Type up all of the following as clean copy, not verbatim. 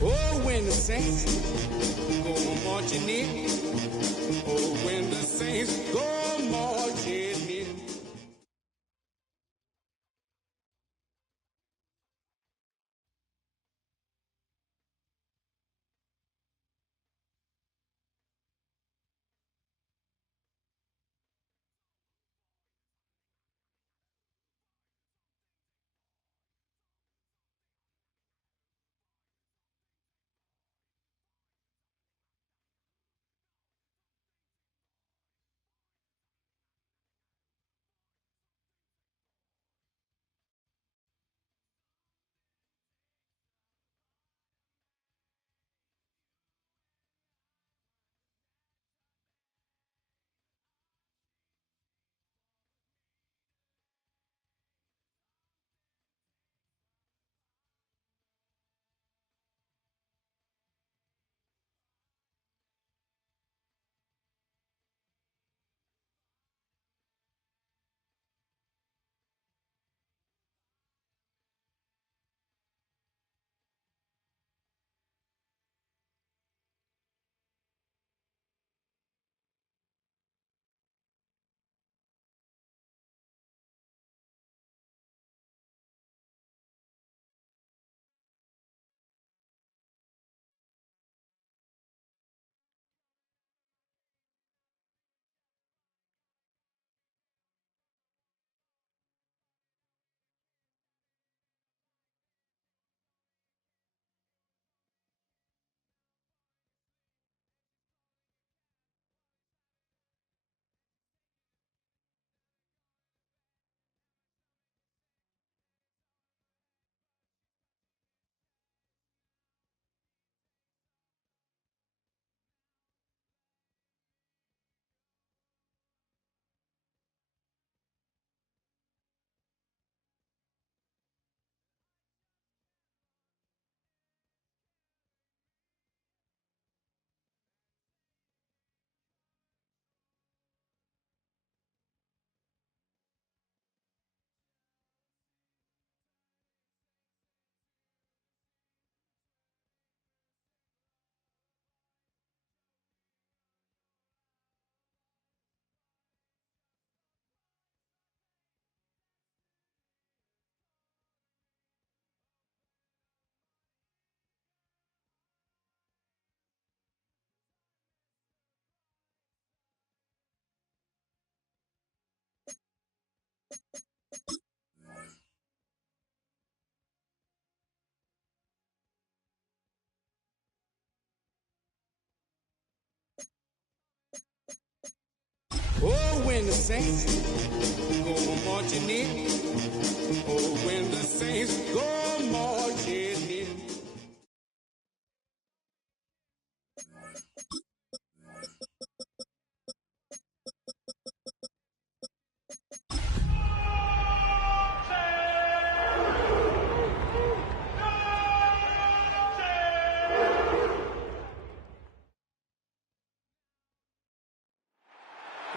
Oh, when the saints go marching in. Oh, when the saints go marching in. Oh, when the saints go marching in. Oh, when the saints go marching in.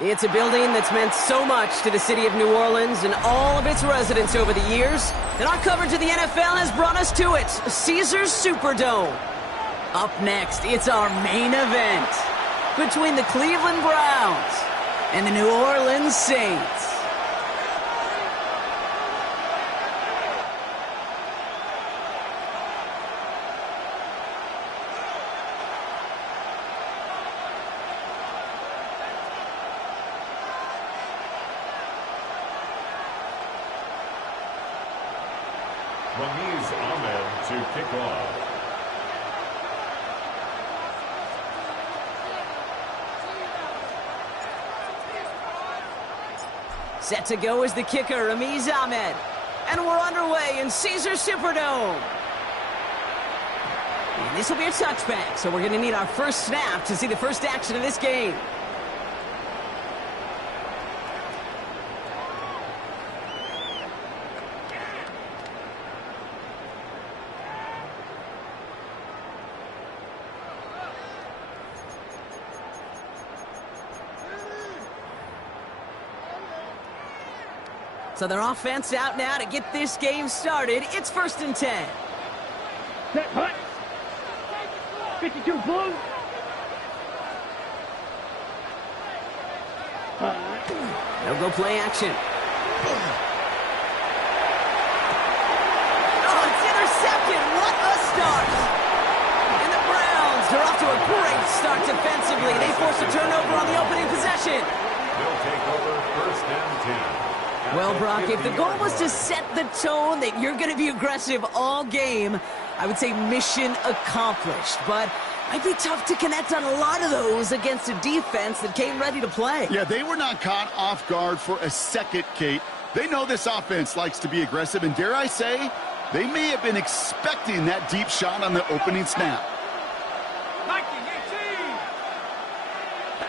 It's a building that's meant so much to the city of New Orleans and all of its residents over the years, and our coverage of the NFL has brought us to it, Caesars Superdome. Up next, it's our main event between the Cleveland Browns and the New Orleans Saints. Ahmed to kick off. Set to go is the kicker, Ahmed. And we're underway in Caesars Superdome. And this will be a touchback, so we're going to need our first snap to see the first action of this game. So their offense out now to get this game started. It's 1st and 10. Set, hut. 52 blue. They'll go play action. Oh, it's intercepted. What a start. And the Browns are off to a great start defensively. They force a turnover on the opening possession. They'll take over 1st and 10. Well, Brock, if the goal was to set the tone that you're going to be aggressive all game, I would say mission accomplished. But it might be tough to connect on a lot of those against a defense that came ready to play. Yeah, they were not caught off guard for a second, Kate. They know this offense likes to be aggressive, and dare I say, they may have been expecting that deep shot on the opening snap.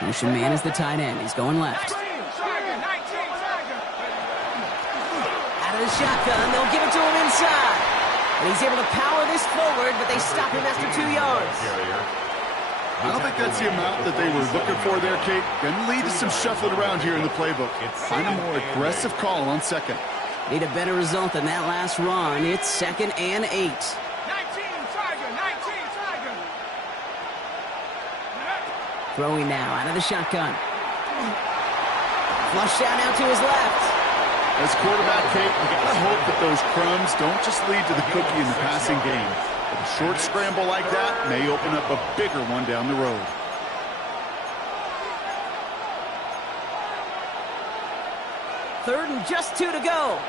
Motion man is the tight end. He's going left. Out of the shotgun, they'll give it to him inside. And he's able to power this forward, but they stop him after 2 yards. I don't think that's the amount that they were looking for there, Kate. Going to lead to some shuffling around here in the playbook. Find a more aggressive call on second. Need a better result than that last run. It's 2nd and 8. 19, Tiger, 19, Tiger. Throwing now out of the shotgun. Flush down out to his left. As quarterback, Kate, you got to hope that those crumbs don't just lead to the cookie in the passing game. But a short scramble like that may open up a bigger one down the road. Third and just 2 to go.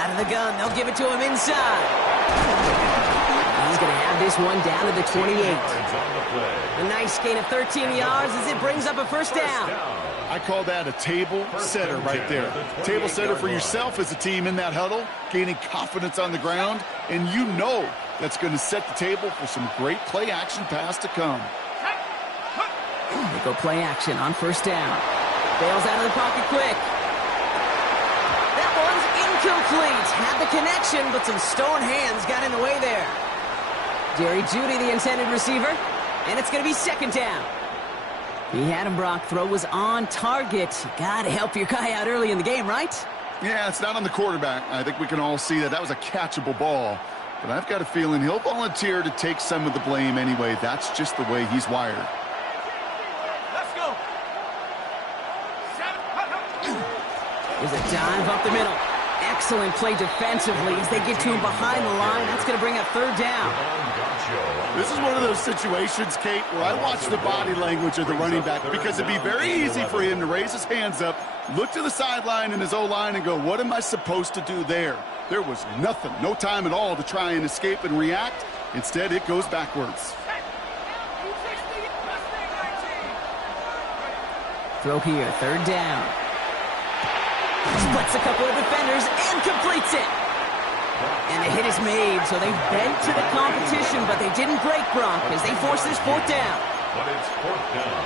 Out of the gun, they'll give it to him inside. He's going to have this one down to the 28. A nice gain of 13 yards as it brings up a 1st down. I call that a table setter right there. Table setter for yourself as a team in that huddle, gaining confidence on the ground, and you know that's going to set the table for some great play-action pass to come. They go play action on 1st down. Bails out of the pocket quick. That one's incomplete. Had the connection, but some stone hands got in the way there. Jerry Jeudy, the intended receiver, and it's going to be 2nd down. He had him, Brock. Throw was on target. Got to help your guy out early in the game, right? Yeah, it's not on the quarterback. I think we can all see that was a catchable ball. But I've got a feeling he'll volunteer to take some of the blame anyway. That's just the way he's wired. Let's go. There's a dive up the middle. Excellent play defensively as they get to him behind the line. That's going to bring up 3rd down. This is one of those situations, Kate, where I watch the body language of the running back because it'd be very easy for him to raise his hands up, look to the sideline in his O-line and go, what am I supposed to do there? There was nothing, no time at all to try and escape and react. Instead, it goes backwards. Throw here, 3rd down. Splits a couple of defenders and completes it. And the hit is made, so they bent to the competition, but they didn't break, Brock, as they force this 4th down. But it's 4th down.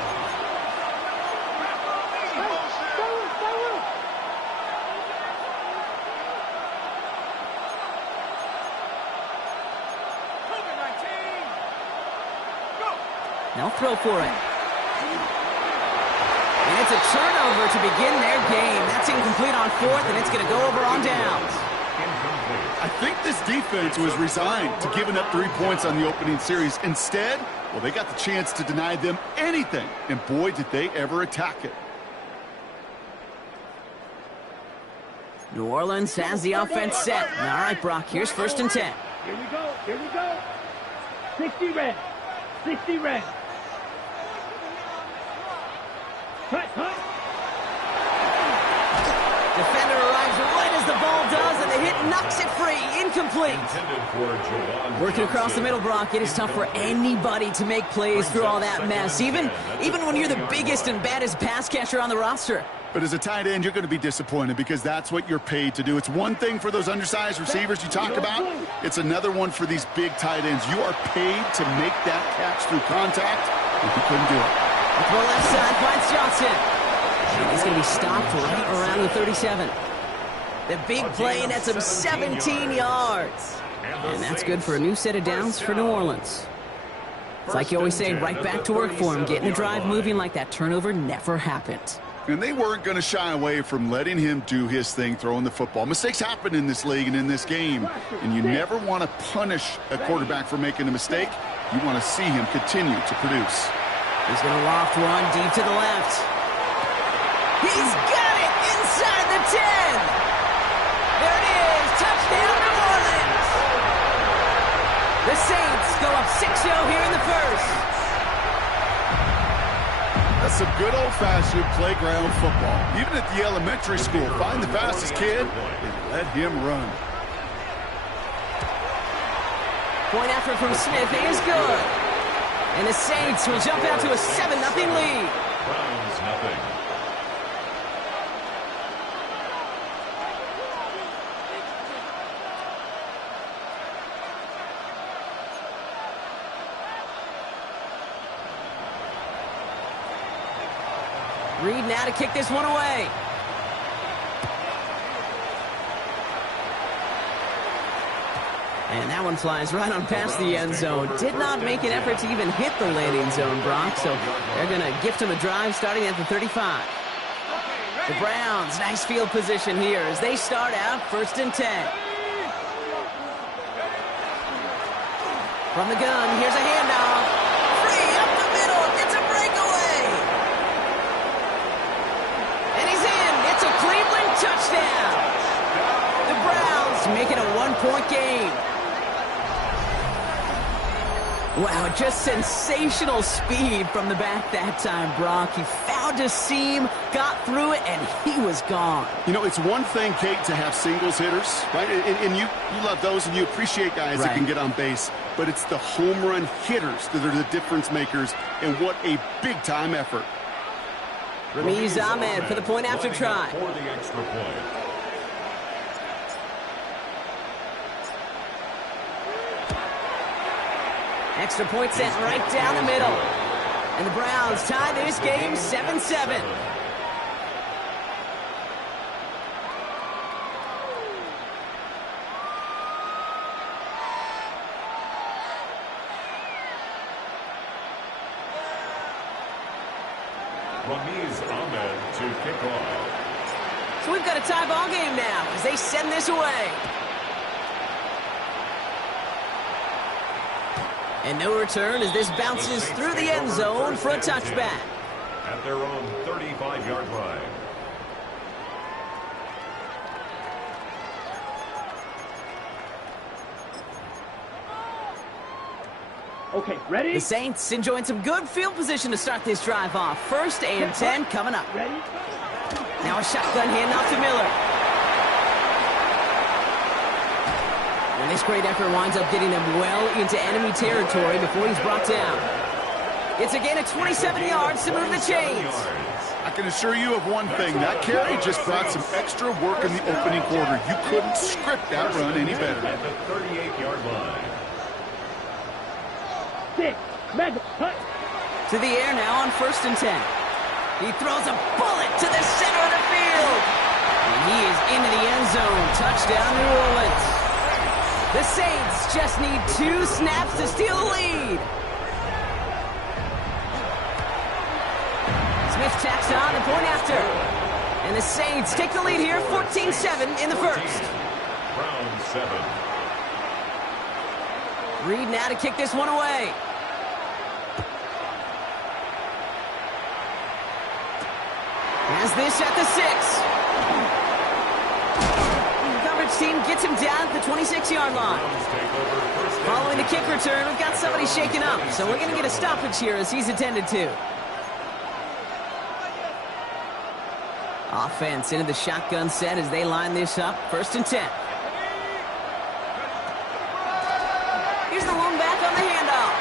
They'll throw for it. And it's a turnover to begin their game. That's incomplete on 4th, and it's going to go over on downs. I think this defense was resigned to giving up 3 points on the opening series. Instead, well, they got the chance to deny them anything, and boy, did they ever attack it. New Orleans has the offense set. All right, Brock, here's 1st and 10. Here we go. Here we go. 60 red. 60 red. Hut, hut. Defender arrives right as the ball does, and the hit knocks it free. Incomplete. Working across the middle, Brock, it is tough for anybody to make plays through all that mess, even when you're the biggest and baddest pass catcher on the roster. But as a tight end, you're going to be disappointed because that's what you're paid to do. It's one thing for those undersized receivers you talk about. It's another one for these big tight ends. You are paid to make that catch through contact, and you couldn't do it. To the left side finds Johnson. And he's going to be stopped right around the 37. The big play nets him 17 yards. And that's good for a new set of downs for New Orleans. It's like you always say, right back to work for him, getting the drive moving like that turnover never happened. And they weren't going to shy away from letting him do his thing, throwing the football. Mistakes happen in this league and in this game, and you never want to punish a quarterback for making a mistake. You want to see him continue to produce. He's going to loft one deep to the left. He's got it inside the 10. There it is. Touchdown, New Orleans. The Saints go up 6-0 here in the first. That's some good old-fashioned playground football. Even at the elementary school, find the fastest kid and let him run. Point after from Smith is good. And the Saints will jump out to a 7-0 lead. Browns nothing. Reed now to kick this one away. And that one flies right on past the end zone. Did not make an effort to even hit the landing zone, Brock. So they're going to gift him a drive starting at the 35. The Browns, nice field position here as they start out 1st and 10. From the gun, here's a handoff. Free up the middle. It's a breakaway. And he's in. It's a Cleveland touchdown. The Browns make it a 1-point game. Wow, just sensational speed from the back that time, Brock. He found a seam, got through it, and he was gone. You know, it's one thing, Kate, to have singles hitters, right? And you love those, and you appreciate guys that can get on base. But it's the home run hitters that are the difference makers, and what a big-time effort. Ramiz Ahmed for the point after try. For the extra point. Extra point sent right down the middle. And the Browns tie this game 7-7. Ramiz Ahmed to kick off. So we've got a tie ball game now as they send this away. And no return as this bounces through the end zone for a touchback. At their own 35-yard line. Okay, ready? The Saints enjoying some good field position to start this drive off. 1st and 10 coming up. Ready? Now a shotgun handoff to Miller. And this great effort winds up getting them well into enemy territory before he's brought down. It's a gain of 27 yards to move the chains. I can assure you of one thing. That carry just brought some extra work in the opening quarter. You couldn't script that run any better. At the 38-yard line. 6, mega, cut. To the air now on 1st and 10. He throws a bullet to the center of the field. And he is into the end zone. Touchdown, New Orleans. The Saints just need 2 snaps to steal the lead. Smith tacks on the point after. And the Saints take the lead here, 14-7 in the first. Browns 7. Reed now to kick this one away. Has this at the 6. Coverage team gets him down at the 26-yard line. Following the kick return, we've got somebody shaken up, so we're going to get a stoppage here as he's attended to. Offense into the shotgun set as they line this up. 1st and 10. Here's the lone back on the handoff.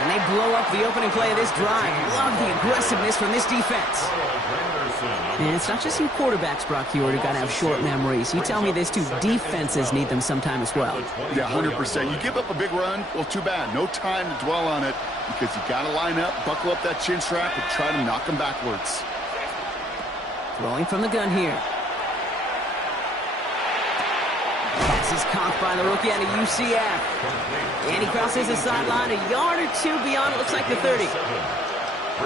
And they blow up the opening play of this drive. Love the aggressiveness from this defense. And it's not just you quarterbacks, Brock Huard, who got to have short memories. You tell me this too, defenses need them sometime as well. Yeah, 100%. You give up a big run, well, too bad. No time to dwell on it because you got to line up, buckle up that chin strap, and try to knock them backwards. Throwing from the gun here. Pass This is caught by the rookie out of UCF. And he crosses the sideline a yard or two beyond, it looks like the 30.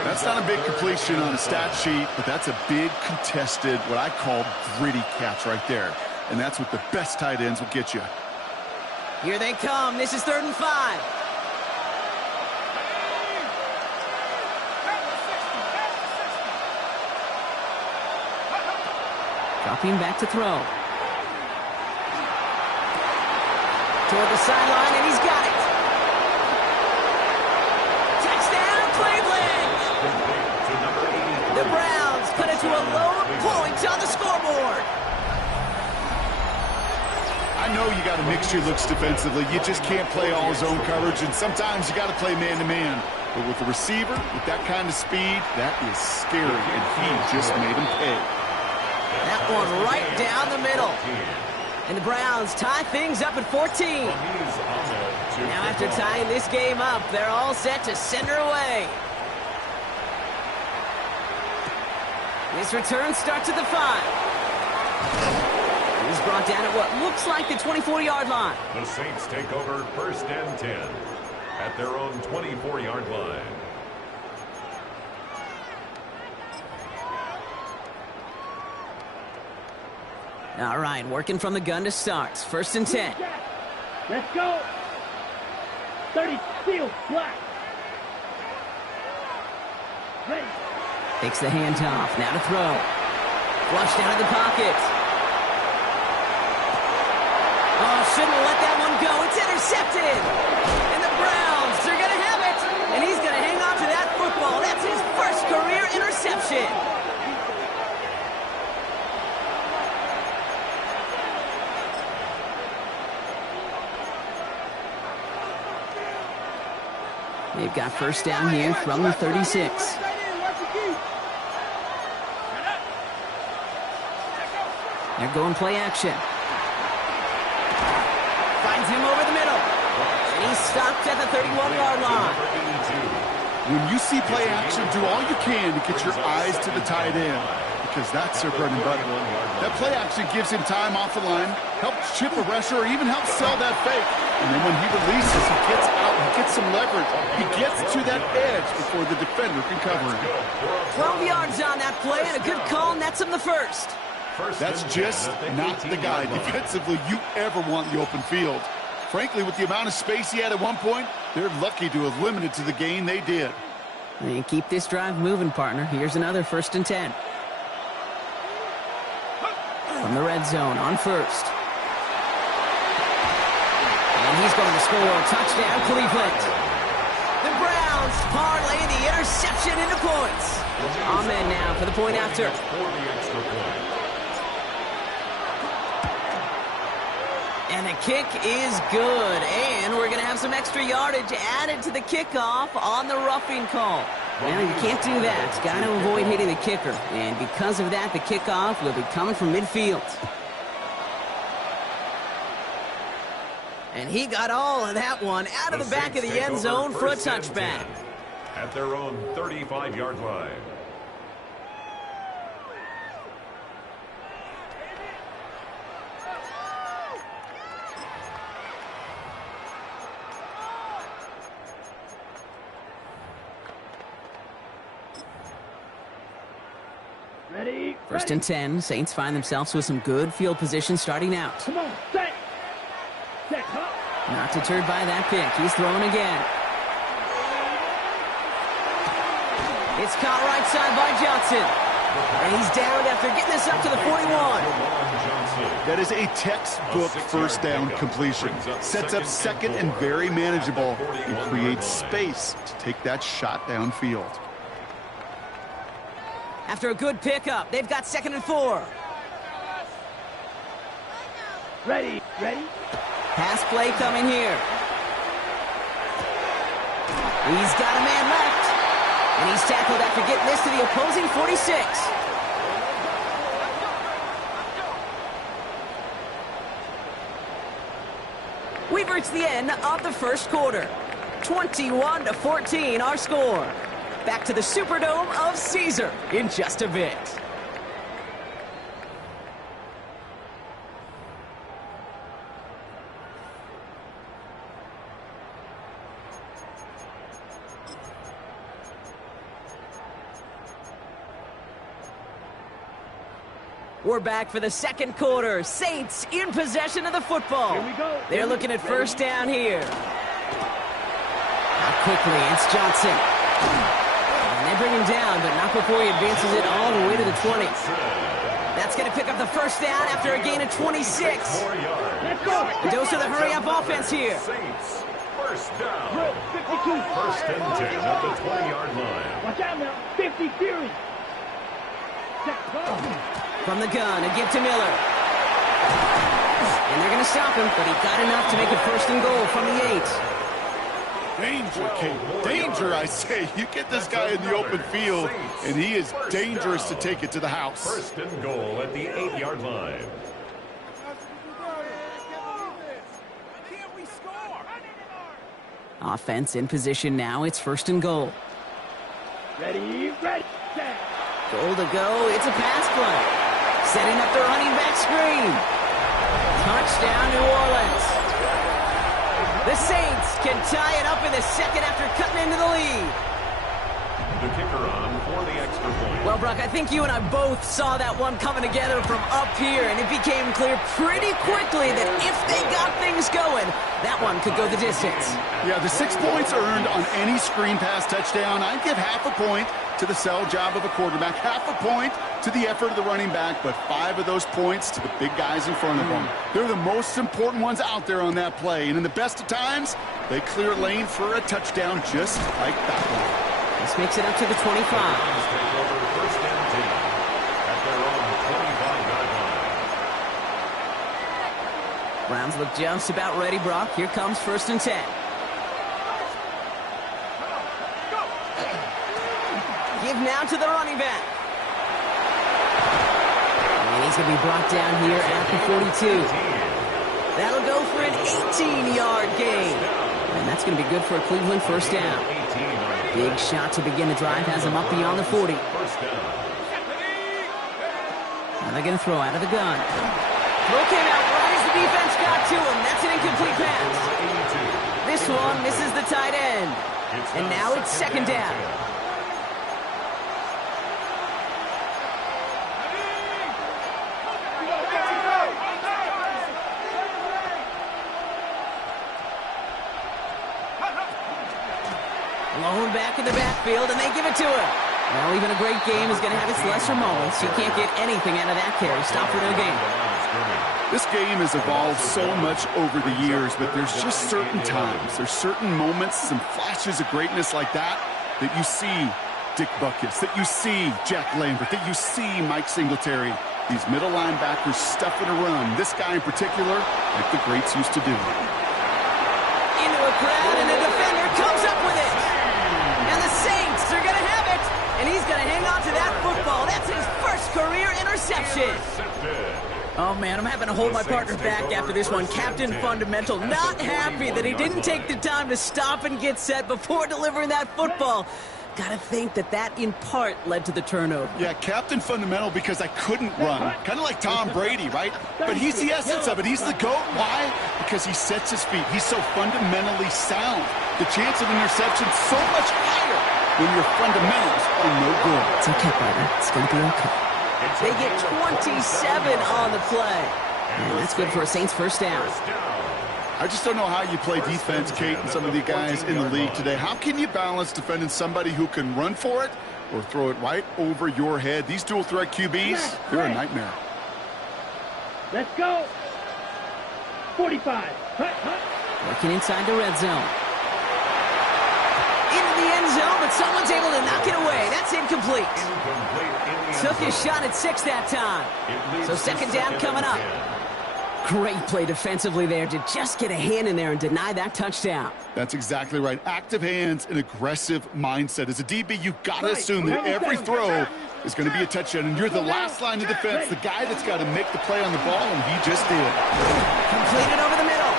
That's not a big completion on a stat sheet, but that's a big contested, what I call gritty catch right there. And that's what the best tight ends will get you. Here they come. This is 3rd and 5. Dropping back to throw. Toward the sideline, and he's got it. Touchdown, Cleveland! The Browns cut it to a load point on the scoreboard. I know you got to mix your looks defensively. You just can't play all zone coverage, and sometimes you got to play man-to-man. But with the receiver, with that kind of speed, that is scary, and he just made him pay. That one right down the middle. And the Browns tie things up at 14. Now after tying this game up, they're all set to send her away. This return starts at the 5. He's brought down at what looks like the 24-yard line. The Saints take over 1st and 10 at their own 24-yard line. All right, working from the gun to start. 1st and 10. Let's go. 30, steel, black. Ready. Takes the handoff. Now to throw. Flushed out of the pocket. Oh, shouldn't have let that one go. It's intercepted. And the Browns are going to have it. And he's going to hang on to that football. That's his first career interception. They've got 1st down here from the 36. They're going play action. Finds him over the middle. And he's stopped at the 31-yard line. When you see play action, do all you can to get your eyes to the tight end, because that's their bread and butter. That play action gives him time off the line, helps chip a rusher, or even helps sell that fake. And then when he releases, he gets out and gets some leverage. He gets to that edge before the defender can cover him. 12 yards on that play, and a good call nets him the 1st. That's just not the guy defensively you ever want in the open field. Frankly, with the amount of space he had at one point, they're lucky to have limited to the gain they did. And keep this drive moving, partner. Here's another 1st and 10. From the red zone on 1st. And he's going to score. Touchdown, Cleveland. The Browns parlay the interception into points. Ahmed now for the point after. And the kick is good. And we're going to have some extra yardage added to the kickoff on the roughing call. Now, you can't do that. Got to avoid hitting the kicker. And because of that, the kickoff will be coming from midfield. And he got all of that one out of the back of the end zone for a touchback. At their own 35-yard line. Ready. 1st and 10. Saints find themselves with some good field position starting out. Come on, set. Set, huh? Not deterred by that pick. He's throwing again. It's caught right side by Johnson. And he's down after getting this up to the 41. That is a textbook 1st down completion. Sets up 2nd and very manageable. It creates space to take that shot downfield. After a good pickup, they've got 2nd and 4. Ready. Ready. Pass play coming here. He's got a man left. And he's tackled after getting this to the opposing 46. We've reached the end of the 1st quarter. 21-14 our score. Back to the Superdome of Caesar in just a bit. We're back for the second quarter. Saints in possession of the football. Here we go. They're looking at first down here. Now quickly, it's Johnson. And they bring him down, but not before he advances it all the way to the 20. That's going to pick up the first down after a gain of 26. Let's go. A dose of the hurry-up offense here. Saints, first down. Drill, 52. First and 10 at the 20-yard line. Watch out now. 50 series. Set, go. From the gun, a give to Miller. And they're going to stop him, but he got enough to make it first and goal from the 8. Danger, Kate. Danger, I say. You get this guy in the open field, and he is dangerous to take it to the house. First and goal at the 8-yard line. Offense in position now. It's first and goal. Ready, set. Goal to go. It's a pass play. Setting up the running back screen. Touchdown, New Orleans. The Saints can tie it up in the second after cutting into the lead. The kicker on for the extra point. Well, Brock, I think you and I both saw that one coming together from up here, and it became clear pretty quickly that if they got things going, that one could go the distance. Yeah, the 6 points earned on any screen pass touchdown. I'd give half a point to the sell job of a quarterback, half a point to the effort of the running back, but 5 of those points to the big guys in front of them. They're the most important ones out there on that play, and in the best of times, they clear lane for a touchdown just like that one. This makes it up to the 25. Take over first and 10 at their own 25-yard line. Browns look just about ready, Brock. Here comes first and 10. Give now to the running back. And he's going to be brought down here at the 42. That'll go for an 18-yard gain. And that's going to be good for a Cleveland first down. Big shot to begin the drive has him up beyond the 40. Now they're going to throw out of the gun. Throw came out right as the defense got to him. That's an incomplete pass. This one misses the tight end. And now it's second down. Lone back in the backfield, and they give it to him. Well, even a great game is going to have its lesser moments. You can't get anything out of that carry. Stop for no gain. This game has evolved so much over the years, but there's just certain times, there's certain moments, some flashes of greatness like that you see Dick Buckus, that you see Jack Lambert, that you see Mike Singletary. These middle linebackers stuffing a run. This guy in particular, like the greats used to do. Into a crowd, and the defender comes up with it. And the Saints are going to have it. And he's going to hang on to that football. That's his first career interception. Oh, man, I'm having to hold my partner back after this one. Captain Fundamental, not happy that he didn't take the time to stop and get set before delivering that football. Got to think that in part led to the turnover. Yeah, Captain Fundamental because I couldn't run. Kind of like Tom Brady, right? But he's the essence of it. He's the GOAT. Why? Because he sets his feet. He's so fundamentally sound. The chance of interception so much higher when your fundamentals are no good. It's okay, brother. It's going to be okay. They get 27 on the play. And that's good for a Saints first down. I just don't know how you play defense, Kate, and some of the guys in the league today. How can you balance defending somebody who can run for it or throw it right over your head? These dual threat QBs, they're a nightmare. Let's go. 45. Working inside the red zone. Into the end zone, but someone's able to knock it away. That's incomplete. Took his shot at 6 that time. So second down coming up. Great play defensively there to just get a hand in there and deny that touchdown. That's exactly right. Active hands and aggressive mindset. As a DB, you've got to assume that every throw is going to be a touchdown, and you're the last line of defense, the guy that's got to make the play on the ball, and he just did. Completed over the middle.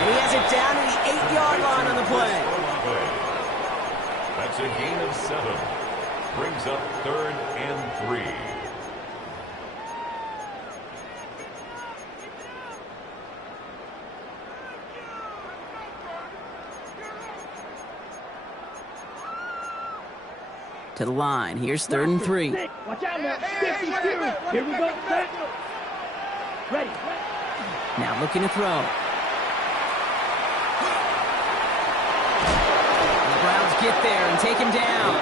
And he has it down to the 8-yard line on the play. That's a gain of 7. Brings up 3rd and 3. To the line. Here's 3rd and 3. Watch out now. 52. Here we go. Set. Ready. Now looking to throw. The Browns get there and take him down.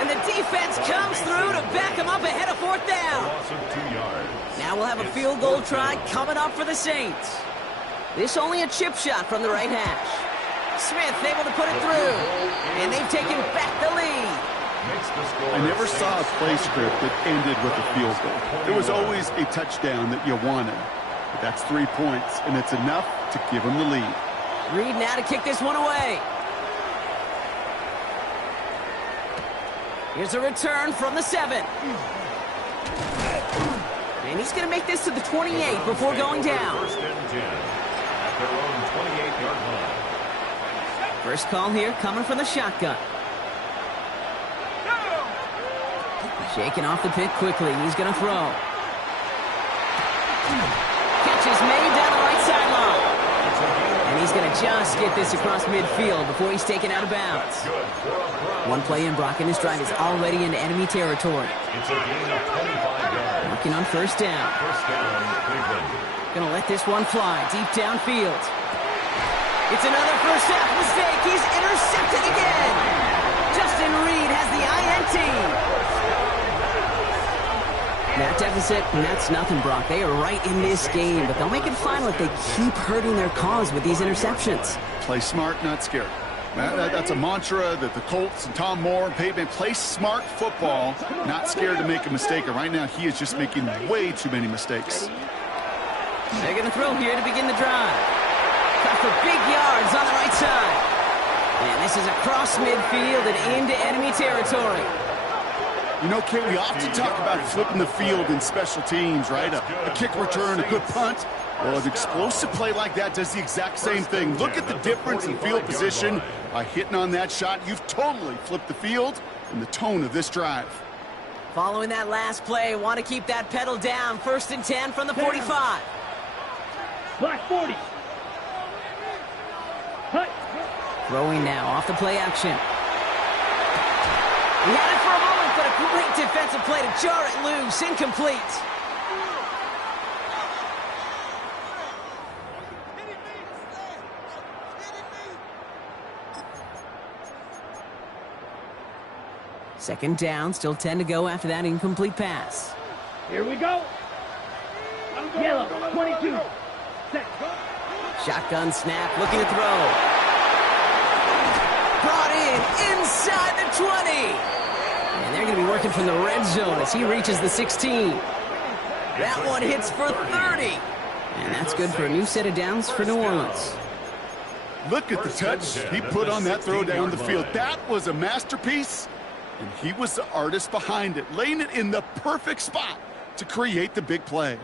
And the defense comes through to back him up ahead of 4th down. Now we'll have a field goal try coming up for the Saints. This only a chip shot from the right hash. Smith able to put it through. And they've taken back the lead. I never saw a play script that ended with a field goal. There was always a touchdown that you wanted. But that's 3 points, and it's enough to give them the lead. Reed now to kick this one away. Here's a return from the 7. And he's going to make this to the 28 before going down. 1st and 10 at their own 28-yard line. First call here coming from the shotgun. Shaking off the pick quickly. He's going to throw. Catch is made down the right sideline. And he's going to just get this across midfield before he's taken out of bounds. One play in, Brock, and his drive is already into enemy territory. It's a gain of 25 yards. Working on 1st down. 1st down, Cleveland. Going to let this one fly deep downfield. It's another first half mistake. He's intercepted again. Justin Reed has the INT. That deficit, and that's nothing, Brock. They are right in this game, but they'll make it final if they keep hurting their cause with these interceptions. Play smart, not scared. That's a mantra that the Colts and Tom Moore and Peyton play smart football, not scared to make a mistake. And right now, he is just making way too many mistakes. They're going to throw here to begin the drive. Cut for big yards on the right side. And this is across midfield and into enemy territory. You know, Kate, we often talk about flipping the field in special teams, right? A kick return, a good punt. Well, an explosive play like that does the exact same thing. Look at the difference in field position. By hitting on that shot, you've totally flipped the field and the tone of this drive. Following that last play, want to keep that pedal down. 1st and 10 from the 45. Black 40. Hut. Throwing now off the play action. He had it for a moment, but a great defensive play to jar it loose. Incomplete. Second down, still 10 to go after that incomplete pass. Here we go. Yellow, 22. Set. Shotgun snap, looking to throw. Brought in inside the 20. And they're going to be working from the red zone as he reaches the 16. That one hits for 30. And that's good for a new set of downs for New Orleans. Look at the touch he put on that throw down the field. That was a masterpiece, and he was the artist behind it, laying it in the perfect spot to create the big play.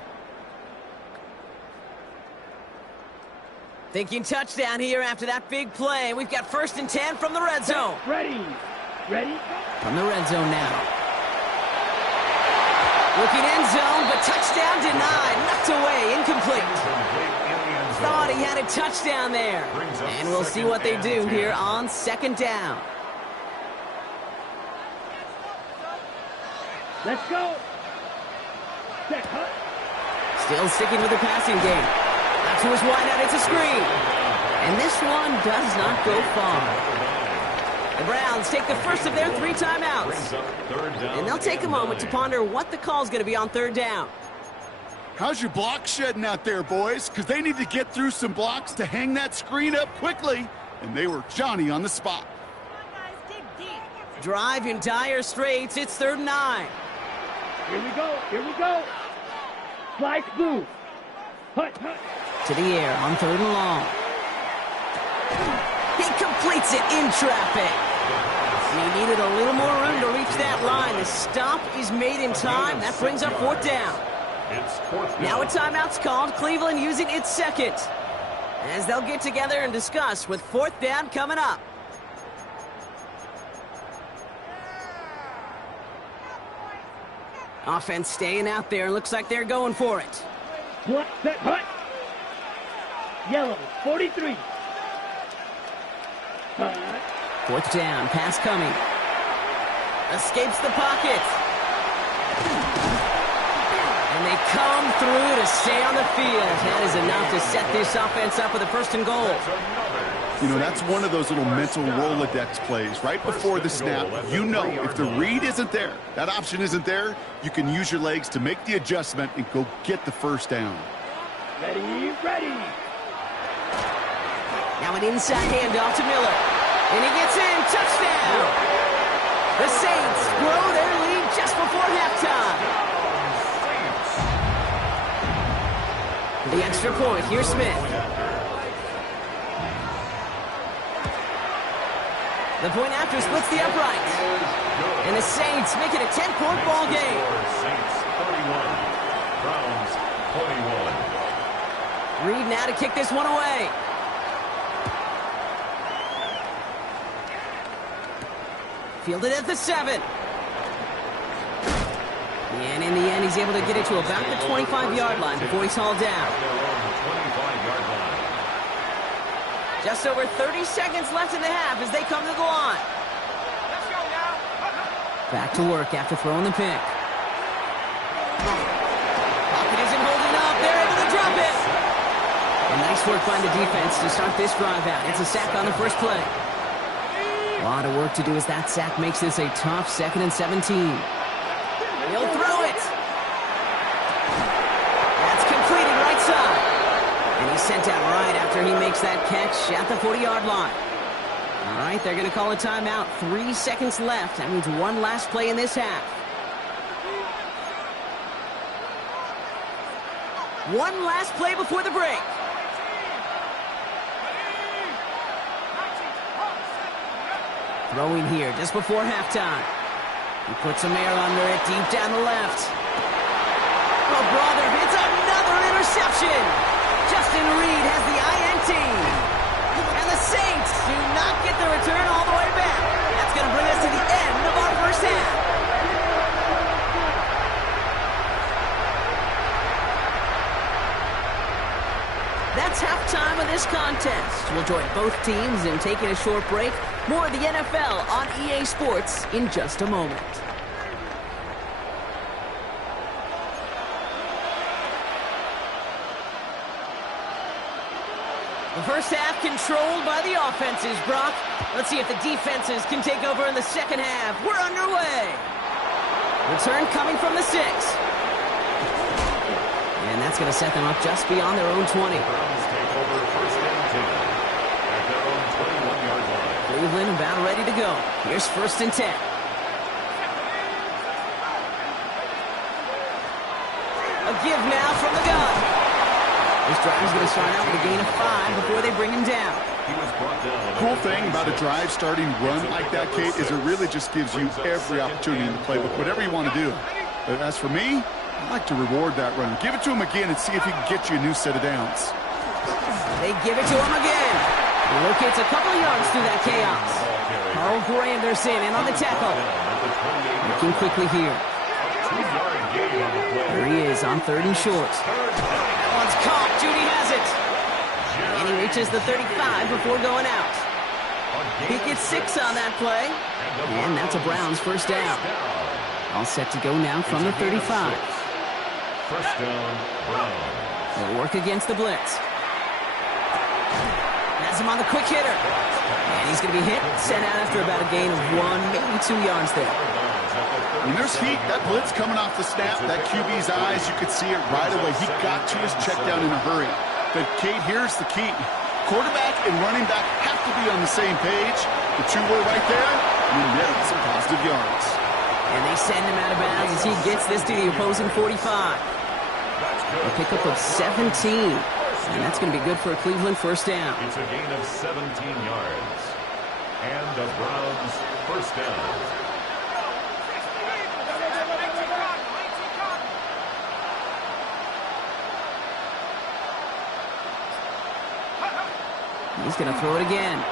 Thinking touchdown here after that big play. We've got 1st and 10 from the red zone. Ready. Ready. From the red zone now. Looking end zone, but touchdown denied. Knocked away, incomplete. Thought he had a touchdown there. And we'll see what they do here on 2nd down. Let's go. Set. Hut. Still sticking with the passing game. Out to his wideout, it's a screen. And this one does not go far. The Browns take the first of their 3 timeouts. And they'll take a moment to ponder what the call is going to be on 3rd down. How's your block shedding out there, boys? Because they need to get through some blocks to hang that screen up quickly. And they were Johnny on the spot. Drive in dire straits. It's 3rd and 9. Here we go. Here we go. Slice blue. Hut, hut. To the air on 3rd and long. He completes it in traffic. And he needed a little more room to reach that line. The stop is made in time. That brings up 4th down. Now a timeout's called. Cleveland using its 2nd. As they'll get together and discuss with 4th down coming up. Offense staying out there. Looks like they're going for it. Black, set, hut. Yellow, 43. 4th down, pass coming. Escapes the pocket. And they come through to stay on the field. That is enough to set this offense up with a first and goal. You know, that's one of those little mental Rolodex plays. Right before the snap, you know if the read isn't there, that option isn't there, you can use your legs to make the adjustment and go get the first down. Ready, ready. Now an inside handoff to Miller. And he gets in. Touchdown! The Saints grow their lead just before halftime. The extra point. Here's Smith. The point after splits the upright. And the Saints make it a 10-point ball game. Saints 31, Browns 21. Reed now to kick this one away. Fielded at the 7. And in the end, he's able to get it to about the 25-yard line before he's hauled down. Just over 30 seconds left in the half as they come to the line. Back to work after throwing the pick. Pocket isn't holding up. They're able to drop it. And nice work by the defense to start this drive out. It's a sack on the first play. A lot of work to do as that sack makes this a tough 2nd and 17. He'll throw it. That's completed right side. And he's sent out right after he makes that catch at the 40-yard line. All right, they're going to call a timeout. 3 seconds left. That means one last play in this half. One last play before the break. Throwing here just before halftime. He puts some air under it deep down the left. Oh, brother, it's another interception. Justin Reed has the INT. And the Saints do not get the return all the way back. That's going to bring us to the end of our first half. That's halftime of this contest. We'll join both teams in taking a short break. More of the NFL on EA Sports in just a moment. The first half controlled by the offenses, Brock. Let's see if the defenses can take over in the second half. We're underway. Return coming from the 6. And that's going to set them up just beyond their own 20. Browns take over first and 10 at their own 21-yard line. Cleveland about ready to go. Here's first and 10. A give now from the gun. This drive is going to start out with a gain of 5 before they bring him down. He was brought down. Cool thing about a drive starting run like that, Kate, is it really just gives you every opportunity in the playbook, whatever you want to do. But as for me, I like to reward that run. Give it to him again and see if he can get you a new set of downs. They give it to him again. He locates a couple of yards through that chaos. Carl Granderson in on the tackle. Looking quickly here. There he is on 3rd and short. That one's caught. Judy has it. And he reaches the 35 before going out. He gets 6 on that play. And that's a Browns first down. All set to go now from the 35. First down, Browns. They'll work against the blitz. Has him on the quick hitter. And he's going to be hit, sent out after about a gain of 1, maybe 2 yards there. When there's heat, that blitz coming off the snap, that QB's eyes, you could see it right away. He got to his check down in a hurry. But, Kate, here's the key. Quarterback and running back have to be on the same page. The two were right there, and you net some positive yards. And they send him out of bounds as he gets this to the opposing 45. A pickup of 17. And that's going to be good for a Cleveland first down. It's a gain of 17 yards. And the Browns first down. He's going to throw it again.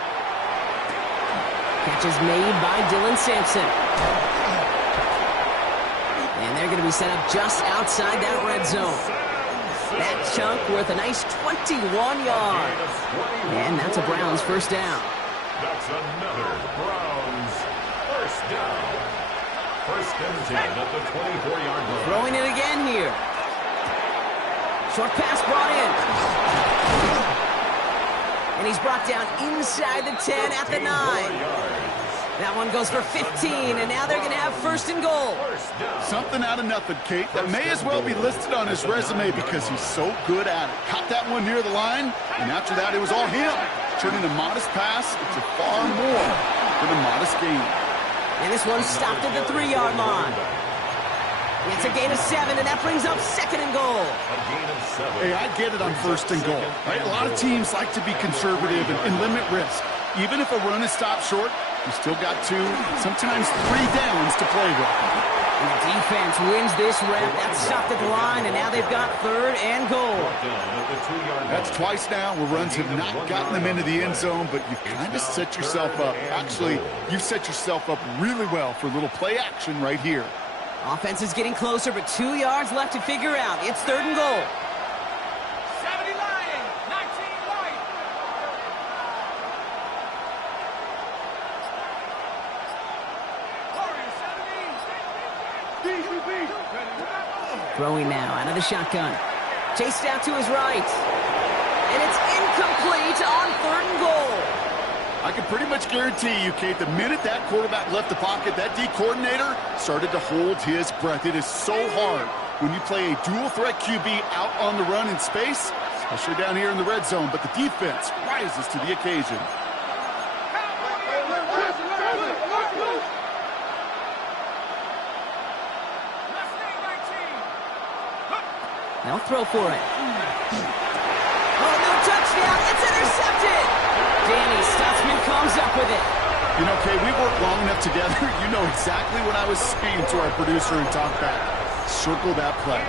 Catch is made by Dylan Sampson. And they're going to be set up just outside that red zone. That chunk worth a nice 21 yards. And that's a Browns first down. That's another Browns first down. First and 10 at the 24-yard line. Throwing it again here. Short pass brought in. And he's brought down inside the 10 at the 9. That one goes for 15, and now they're going to have first and goal. Something out of nothing, Kate. That may as well be listed on his resume because he's so good at it. Caught that one near the line, and after that, it was all him. Turning a modest pass into far more than a modest gain. And this one stopped at the 3-yard line. It's a gain of 7, and that brings up second and goal. Hey, I get it on first and goal. Right? A lot of teams like to be conservative and limit risk. Even if a run is stopped short, you still got 2, sometimes 3 downs to play with. And the defense wins this rep. That's stopped at the line, and now they've got third and goal. That's twice now where runs have not gotten them into the end zone, but you've kind of set yourself up. Actually, you've set yourself up really well for a little play action right here. Offense is getting closer, but 2 yards left to figure out. It's third and goal. 70 Lion, 19 White. Throwing now out of the shotgun. Chased out to his right. And it's incomplete on third and goal. I can pretty much guarantee you, Kate, the minute that quarterback left the pocket, that D coordinator started to hold his breath. It is so hard when you play a dual-threat QB out on the run in space, especially down here in the red zone, but the defense rises to the occasion. They'll throw for it. Oh, no touchdown. It's intercepted. Danny Stutzman comes up with it. You know, Kay, we've worked long enough together. You know exactly what I was saying to our producer and talk back. Circle that play.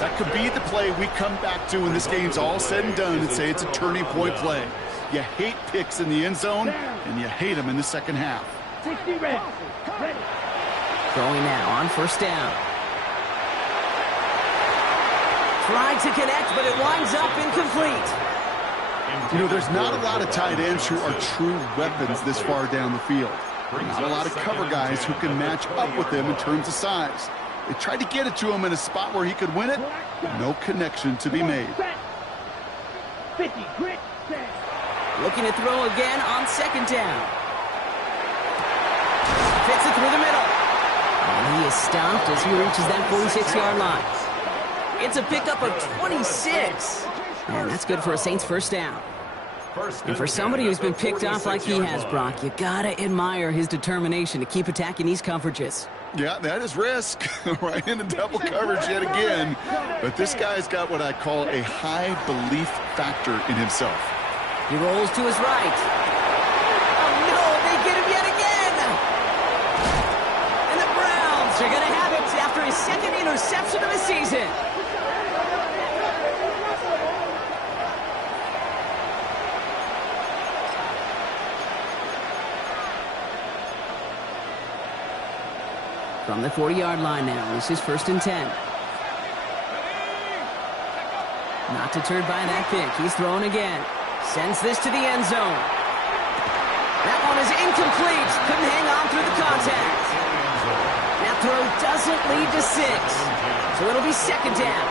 That could be the play we come back to when this game's all said and done and say it's a turning point play. You hate picks in the end zone, and you hate them in the second half. 60 ready. Throwing now on first down. Tried to connect, but it winds up incomplete. You know, there's not a lot of tight ends who are true weapons this far down the field. Not a lot of cover guys who can match up with them in terms of size. They tried to get it to him in a spot where he could win it. No connection to be made. 50, grit, Looking to throw again on second down. Fits it through the middle. And he is stopped as he reaches that 46-yard line. It's a pickup of 26. And that's good for a Saints first down. And for somebody who's been picked off like he has, Brock, you gotta admire his determination to keep attacking these coverages. Yeah, that is risk. Right into double coverage yet again. But this guy's got what I call a high belief factor in himself. He rolls to his right. Oh, no, they get him yet again. And the Browns are going to have it after his second interception of the season. From the 40-yard line now, this is first and 10. Not deterred by that pick. He's throwing again. Sends this to the end zone. That one is incomplete. Couldn't hang on through the contact. That throw doesn't lead to 6. So it'll be second down.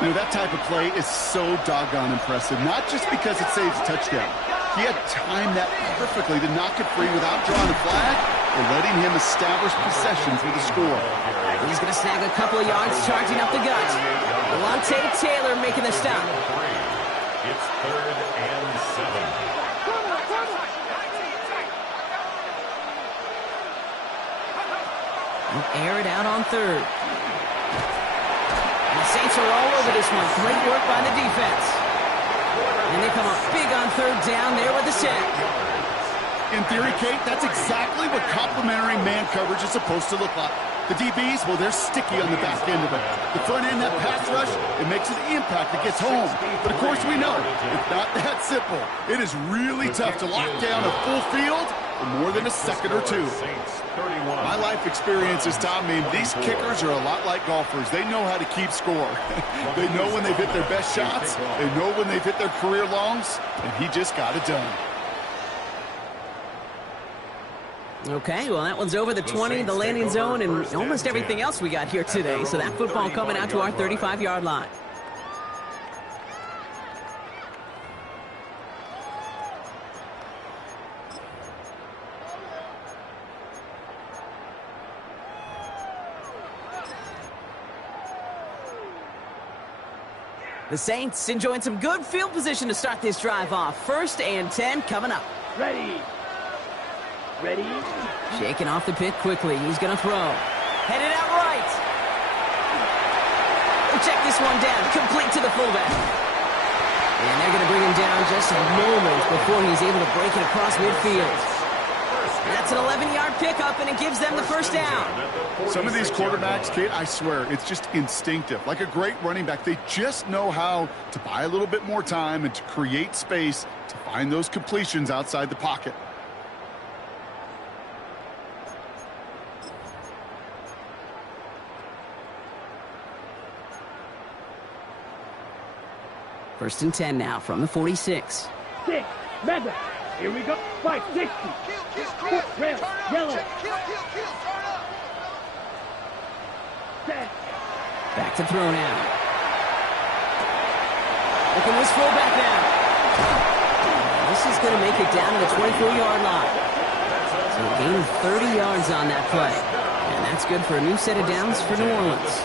You know, that type of play is so doggone impressive. Not just because it saves a touchdown. He had timed that perfectly to knock it free without drawing a flag or letting him establish possession for the score. He's going to snag a couple of yards charging up the gut. Delonte Taylor making the stop. It's third and 7. Air it out on third. And the Saints are all over this one. Great work by the defense. And they come up big on third down there with the sack. In theory, Kate, that's exactly what complementary man coverage is supposed to look like. The DBs, well, they're sticky on the back end of it. The front end, that pass rush, it makes an impact that gets home. But of course we know, it's not that simple. It is really tough to lock down a full field for more than a second or two. My life experience has taught me these kickers are a lot like golfers. They know how to keep score. They know when they've hit their best shots. They know when they've hit their career longs. And he just got it done. Okay, well, that one's over the 20, the landing zone, and almost everything else we got here today. So that football coming out to our 35-yard line. The Saints enjoying some good field position to start this drive off. 1st and 10 coming up. Ready. Ready. Shaking off the pit quickly. He's going to throw. Headed out right. We'll check this one down. Complete to the fullback. And they're going to bring him down just a moment before he's able to break it across midfield. That's an 11-yard pickup, and it gives them the first down. Some of these quarterbacks, Kate, I swear, it's just instinctive. Like a great running back, they just know how to buy a little bit more time and to create space to find those completions outside the pocket. First and 10 now from the 46. 6. Mega. Here we go. 560. Red. Yellow. Set. Back to throw now. Look at this fullback now. This is going to make it down to the 24-yard line. So a gain of 30 yards on that play. And that's good for a new set of downs for New Orleans.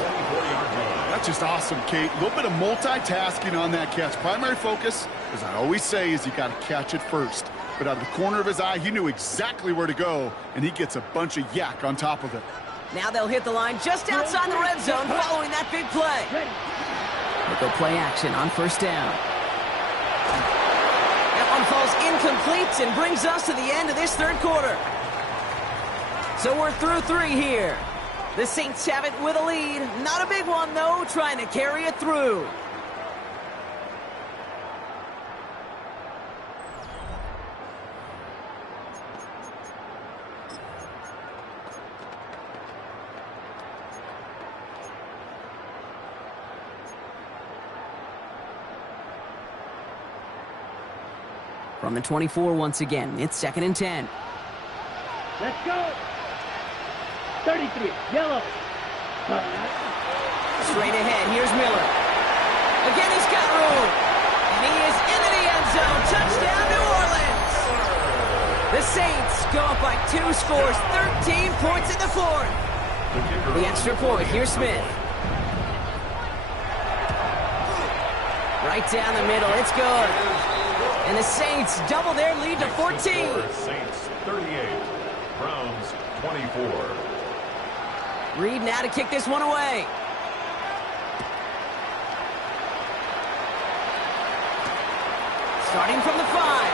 That's just awesome, Kate. A little bit of multitasking on that catch. Primary focus, as I always say, is you got to catch it first. But out of the corner of his eye, he knew exactly where to go, and he gets a bunch of yak on top of it. Now they'll hit the line just outside the red zone following that big play. They'll go play action on 1st down. That one falls incomplete and brings us to the end of this 3rd quarter. So we're through 3 here. The Saints have it with a lead. Not a big one, though, trying to carry it through. From the 24 once again, it's 2nd and 10. Let's go. 33. Yellow. Straight ahead, here's Miller. Again, he's got room. And he is into the end zone. Touchdown, New Orleans. The Saints go up by 2 scores, 13 points in the 4th. The extra point, here's Smith. Right down the middle, it's good. And the Saints double their lead to 14. Saints 38, Browns 24. Reed now to kick this one away. Starting from the 5.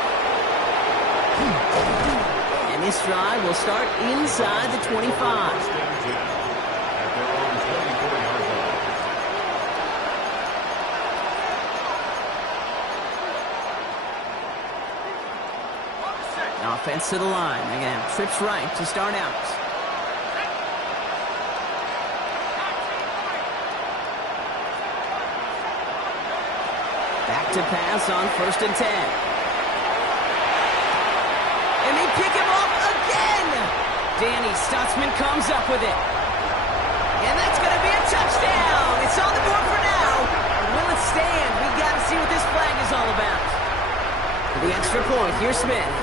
And this drive will start inside the 25. Offense to the line. They're going to have trips right to start out. Back to pass on 1st and 10. And they pick him up again. Danny Stutzman comes up with it. And that's going to be a touchdown. It's on the board for now. Will it stand? We got to see what this flag is all about. For the extra point, here's Smith.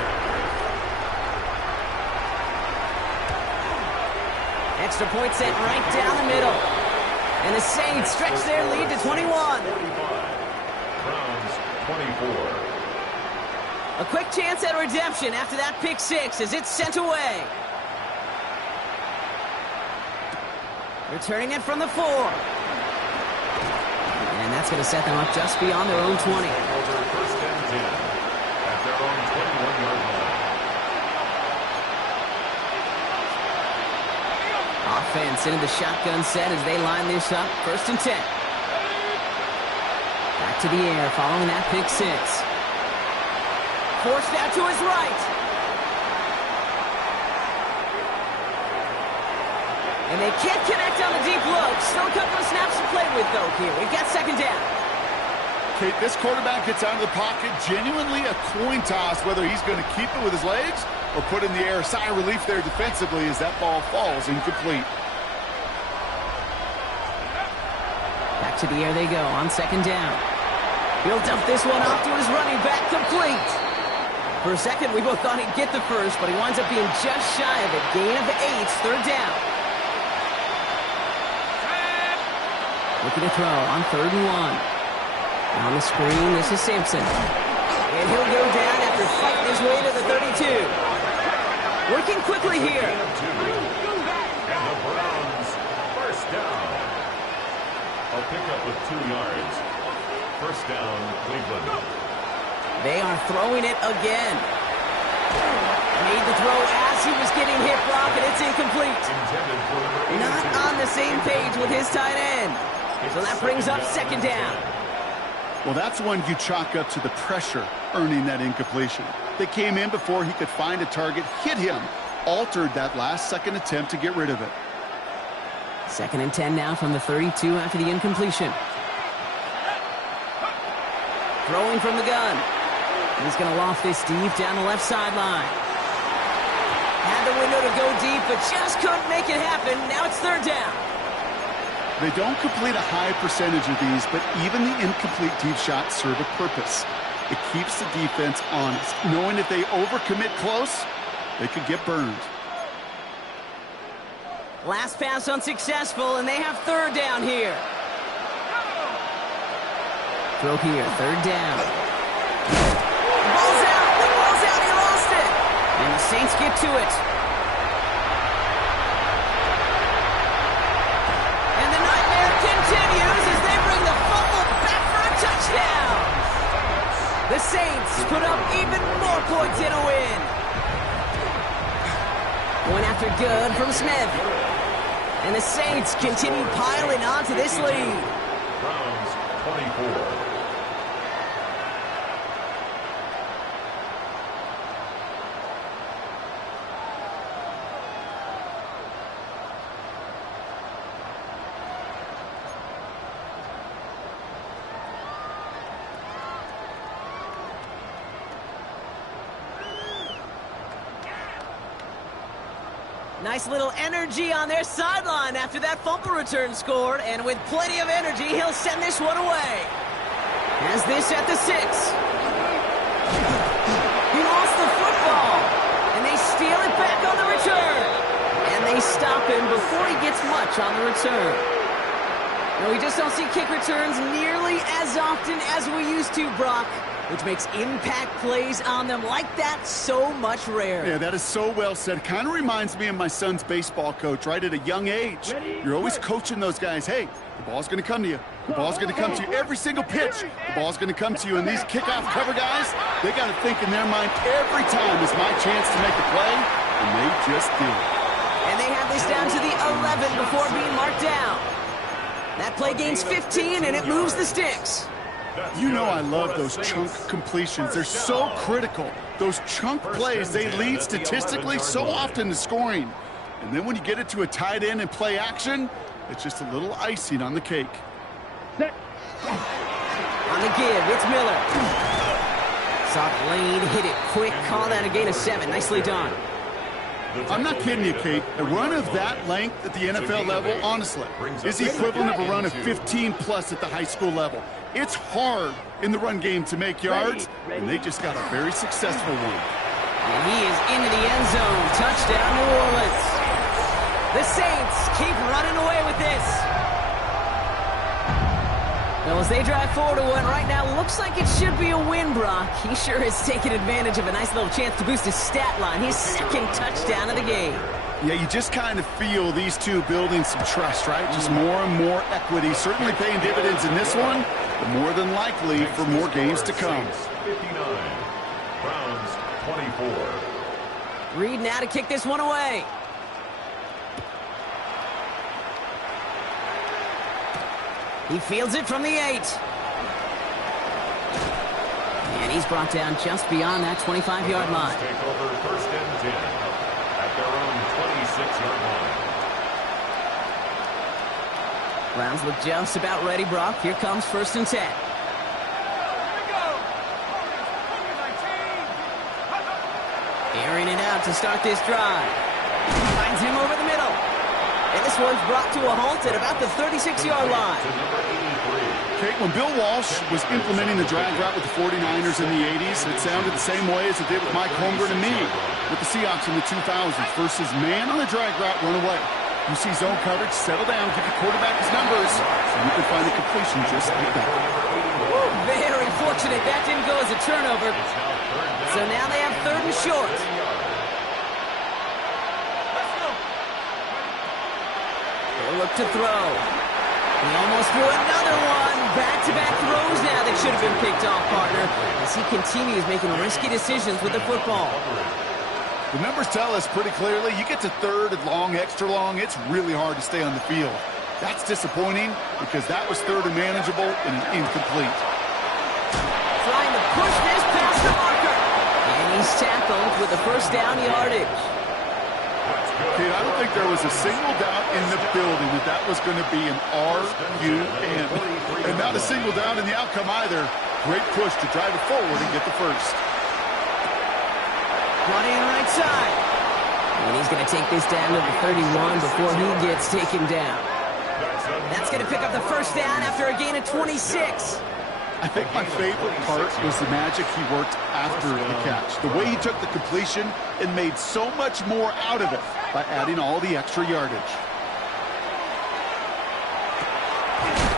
Extra point set right down the middle. And the Saints stretch their lead to 21. Browns 24. A quick chance at redemption after that pick 6 as it's sent away. Returning it from the 4. And that's going to set them up just beyond their own 20. Over 1st and 10 at their own 21-yard line. Offense into the shotgun set as they line this up. 1st and 10. Back to the air following that pick 6. Forced out to his right. And they can't connect on the deep look. Still a couple of snaps to play with, though, here. We've got 2nd down. Kate, this quarterback gets out of the pocket, genuinely a coin toss, whether he's going to keep it with his legs or put in the air. Sigh of relief there defensively as that ball falls incomplete. Back to the air they go on second down. He'll dump this one off to his running back, complete. For a second, we both thought he'd get the first, but he winds up being just shy of it. Gain of 8, third down. Looking to throw on 3rd and 1. On the screen, this is Sampson. And he'll go down after fighting his way to the 32. Working quickly here. And the Browns, first down. I'll pick up with 2 yards. First down, Cleveland. They are throwing it again. Made the throw as he was getting hit, Brock, and it's incomplete. Not on the same page with his tight end. So that brings up second down. Well, that's one you chalk up to the pressure earning that incompletion. They came in before he could find a target, hit him, altered that last-second attempt to get rid of it. 2nd and 10 now from the 32 after the incompletion. Throwing from the gun. He's going to loft this deep down the left sideline. Had the window to go deep, but just couldn't make it happen. Now it's 3rd down. They don't complete a high percentage of these, but even the incomplete deep shots serve a purpose. It keeps the defense honest, knowing if they overcommit close, they could get burned. Last pass unsuccessful, and they have 3rd down here. Throw here, 3rd down. Ball's out, the ball's out, he lost it. And the Saints get to it. And the nightmare continues as they bring the fumble back for a touchdown. The Saints put up even more points in a win. Going after good from Smith. And the Saints continue piling on to this lead. Browns, 24. Nice little energy on their sideline after that fumble return scored, and with plenty of energy, he'll send this one away. Has this at the 6. He lost the football, and they steal it back on the return. And they stop him before he gets much on the return. No, we just don't see kick returns nearly as often as we used to, Brock, which makes impact plays on them like that so much rarer. Yeah, that is so well said. Kind of reminds me of my son's baseball coach, right? At a young age, you're always coaching those guys. Hey, the ball's going to come to you. The ball's going to come to you. Every single pitch, the ball's going to come to you. And these kickoff cover guys, they got to think in their mind every time is my chance to make a play, and they just did. And they have this down to the 11 before being marked down. That play gains 15, and it moves the sticks. You know I love those chunk completions. They're so critical. Those chunk plays, they lead statistically so often to scoring. And then when you get it to a tight end and play action, it's just a little icing on the cake. On the give, it's Miller. Soft lane, hit it quick, call that a gain of 7. Nicely done. I'm not kidding you, Kate. A run of that length at the NFL level, honestly, is the equivalent of a run of 15-plus at the high school level. It's hard in the run game to make yards, and they just got a very successful one. And he is into the end zone. Touchdown, New Orleans. The Saints keep running away with this. Well, as they drive forward to what right now looks like it should be a win, Brock, he sure has taken advantage of a nice little chance to boost his stat line. His 2nd touchdown of the game. Yeah, you just kind of feel these two building some trust, right? Just more and more equity. Certainly paying dividends in this one, but more than likely for more games to come. 59. Browns, 24. Reed now to kick this one away. He fields it from the 8. And he's brought down just beyond that 25-yard line. Take over 1st and 10 at their own 26-yard line. Browns look just about ready, Brock. Here comes 1st and 10. Airing it out to start this drive. Finds him over the middle. And this one's brought to a halt at about the 36-yard line. Kate, when Bill Walsh was implementing the drag route with the 49ers in the 80s, it sounded the same way as it did with Mike Holmgren and me with the Seahawks in the 2000s versus man on the drag route, run away. You see zone coverage, settle down, give the quarterback his numbers, and you can find a completion just like that. Very fortunate that didn't go as a turnover. So now they have 3rd and short. They'll look to throw. He almost threw another one. Back-to-back throws now that should have been picked off, partner, as he continues making risky decisions with the football. The numbers tell us pretty clearly, you get to 3rd and long, extra long, it's really hard to stay on the field. That's disappointing because that was 3rd and manageable and an incomplete. Trying to push this past the marker. And he's tackled with the first down yardage. Okay, I don't think there was a single doubt in the building that that was going to be an R-U-N. And not a single doubt in the outcome either. Great push to drive it forward and get the first. Running right side. And he's going to take this down to the 31 before he gets taken down. That's going to pick up the first down after a gain of 26. I think my favorite part was the magic he worked after the catch. The way he took the completion and made so much more out of it by adding all the extra yardage.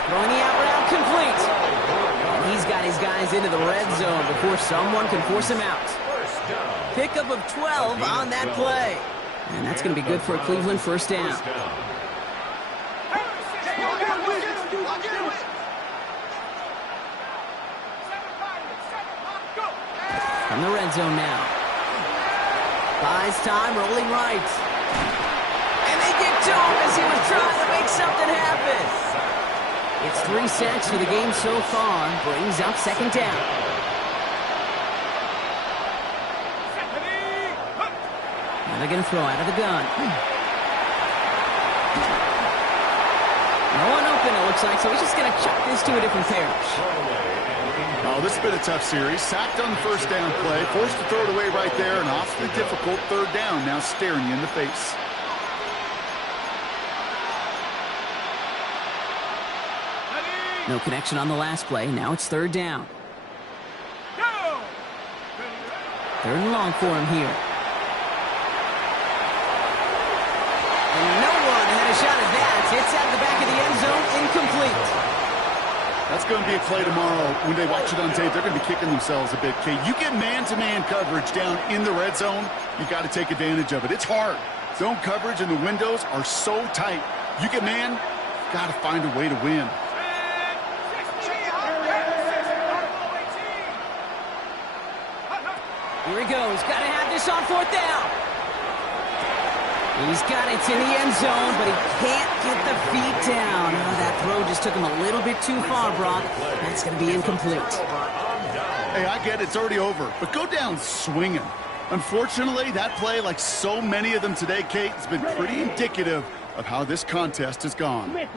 Throwing the out route complete. And he's got his guys into the red zone before someone can force him out. Pickup of 12 on that play. And that's going to be good for a Cleveland first down. From the red zone now. Buys time, rolling right. And they get to him as he was trying to make something happen. It's 3 sacks for the game so far. Brings up 2nd down. Now they're going to throw out of the gun. No one open, it looks like, so he's just going to chuck this to a different parish. Oh, this has been a tough series. Sacked on the first down play, forced to throw it away right there, an awfully difficult 3rd down now staring you in the face. No connection on the last play. Now it's 3rd down. 3rd and long for him here. And no one had a shot at that. It's out of the back of the end zone, incomplete. That's going to be a play tomorrow. When they watch it on tape, they're going to be kicking themselves a bit, Kate. You get man-to-man coverage down in the red zone, you got to take advantage of it. It's hard. Zone coverage and the windows are so tight. You get man, got to find a way to win. Here he goes. Got to have this on 4th down. He's got it in the end zone, but he can't get the feet down. Oh, that throw just took him a little bit too far, Brock. That's going to be incomplete. Hey, I get it. It's already over. But go down swinging. Unfortunately, that play, like so many of them today, Kate, has been pretty indicative of how this contest has gone. They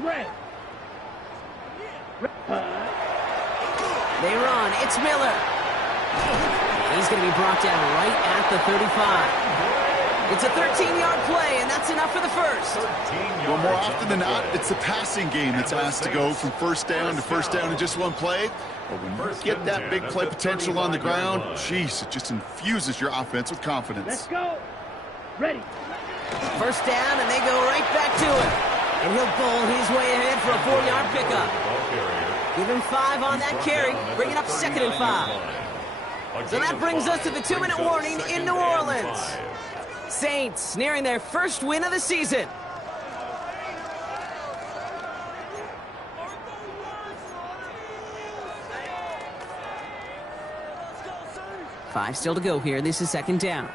run. It's Miller. He's going to be brought down right at the 35. It's a 13-yard play, and that's enough for the first. Well, more often than not, it's the passing game that's asked to go from first down to first down in just one play. But when you get that big play potential on the ground, jeez, it just infuses your offense with confidence. Let's go. Ready. First down, and they go right back to him. And he'll bowl his way ahead for a 4-yard pickup. Give him 5 on that carry, bring it up 2nd and 5. So that brings us to the 2-minute warning in New Orleans. Saints nearing their first win of the season. Five still to go here. This is 2nd down.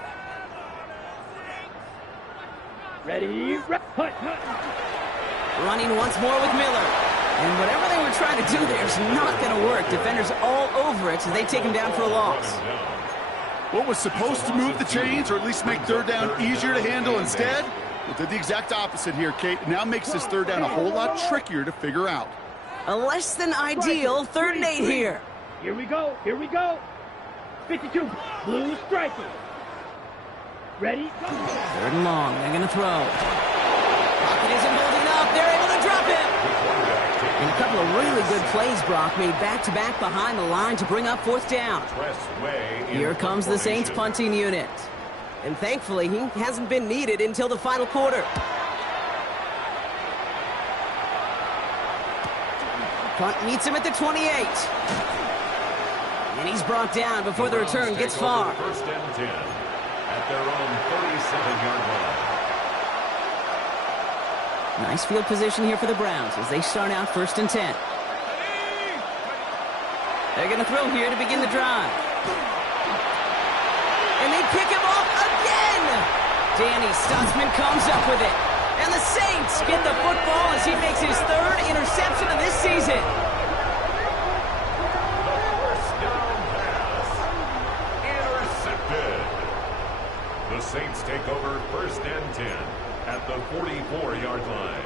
Ready. Hut. Running once more with Miller. And whatever they were trying to do there is not going to work. Defenders all over it, so they take him down for a loss. What was supposed to move the chains, or at least make 3rd down easier to handle instead? Well, did the exact opposite here, Kate. It now makes this 3rd down a whole lot trickier to figure out. A less than ideal 3rd and 8 here. Here we go. 52. Blue striking. Ready? Go. 3rd and long. They're going to throw. Pocket isn't holding up. They're able to drop him. And a couple of really good plays, Brock, made back-to-back behind the line to bring up 4th down. Here comes the Saints punting unit. And thankfully, he hasn't been needed until the final quarter. Punt meets him at the 28. And he's brought down before the return gets far. 1st and 10 at their own 37-yard line. Nice field position here for the Browns as they start out 1st and 10. They're going to throw here to begin the drive. And they pick him off again! Danny Stutzman comes up with it. And the Saints get the football as he makes his 3rd interception of this season. The 1st down pass. Intercepted. The Saints take over 1st and 10 at the 44-yard line.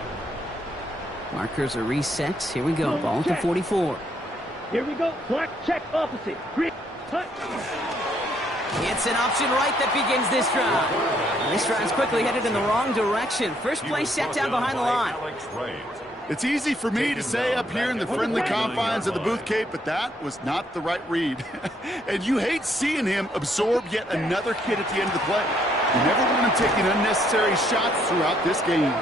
Markers are reset. Here we go. Ball at the 44. Here we go. Black check opposite. Green. Hut. It's an option right that begins this drive. And this drive's quickly headed in the wrong direction. First play set down behind the line. It's easy for me to say up here in the friendly confines of the booth, Kate, but that was not the right read. And you hate seeing him absorb yet another hit at the end of the play. You never want him taking unnecessary shots throughout this game.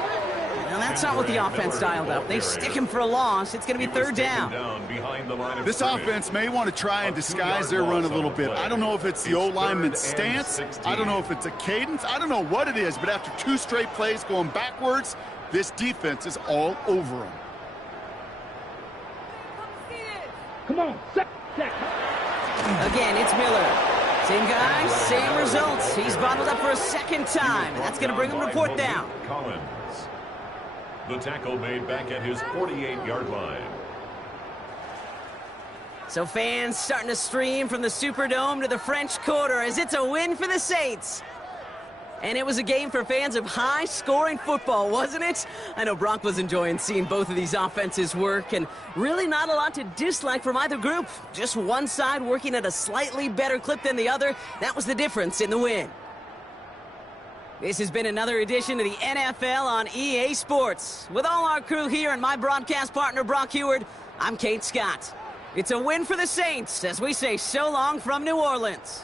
Now that's not what the offense dialed up. They stick him for a loss. It's going to be 3rd down. This offense may want to try and disguise their run a little bit. I don't know if it's the O-lineman's stance. I don't know if it's a cadence. I don't know what it is, but after 2 straight plays going backwards, this defense is all over them. Come on. Sec. Again, it's Miller. Same guy, same results. He's bottled up for a 2nd time, and that's going to bring him to 4th down. Collins. The tackle made back at his 48-yard line. So fans starting to stream from the Superdome to the French Quarter as it's a win for the Saints. And it was a game for fans of high-scoring football, wasn't it? I know Brock was enjoying seeing both of these offenses work, and really not a lot to dislike from either group. Just one side working at a slightly better clip than the other. That was the difference in the win. This has been another edition of the NFL on EA Sports. With all our crew here and my broadcast partner, Brock Heward, I'm Kate Scott. It's a win for the Saints as we say so long from New Orleans.